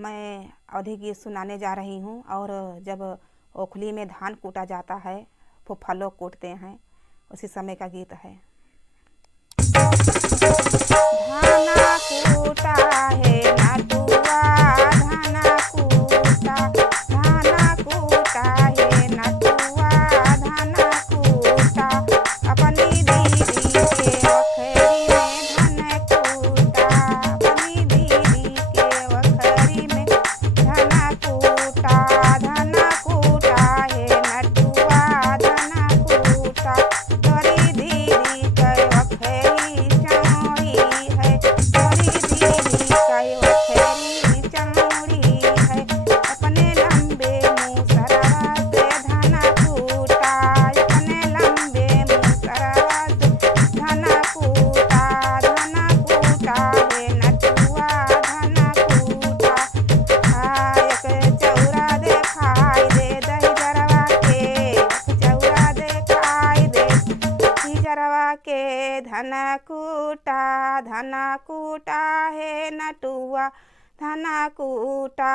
मैं अवधी गीत सुनाने जा रही हूँ। और जब ओखली में धान कूटा जाता है, फूफा लोग कूटते हैं, उसी समय का गीत है। धाना कूटा है नटुआ, धाना कूटा, धाना कूटा है नटुआ, धाना कूटा, अपनी दीदी के वखरी में धन कूटा, अपनी दीदी के वखरी में धना कूटा, धना कूटा है नटुआ, धना कूटा, तोरी दीदी के वखरी चौड़ी है, तोरी दीदी के वखरी चौड़ी है, अपने लंबे मुसरवा से धना कूटा, अपने लंबे मुसरवा से धना कूटा, धना कूटा है नटुआ, धना कूटा। एक चौरा देखाई दे दही जरवा के, एक चौरा देखाई दे दही जरवा के, धना कूटा है नटुआ, धना कूटा।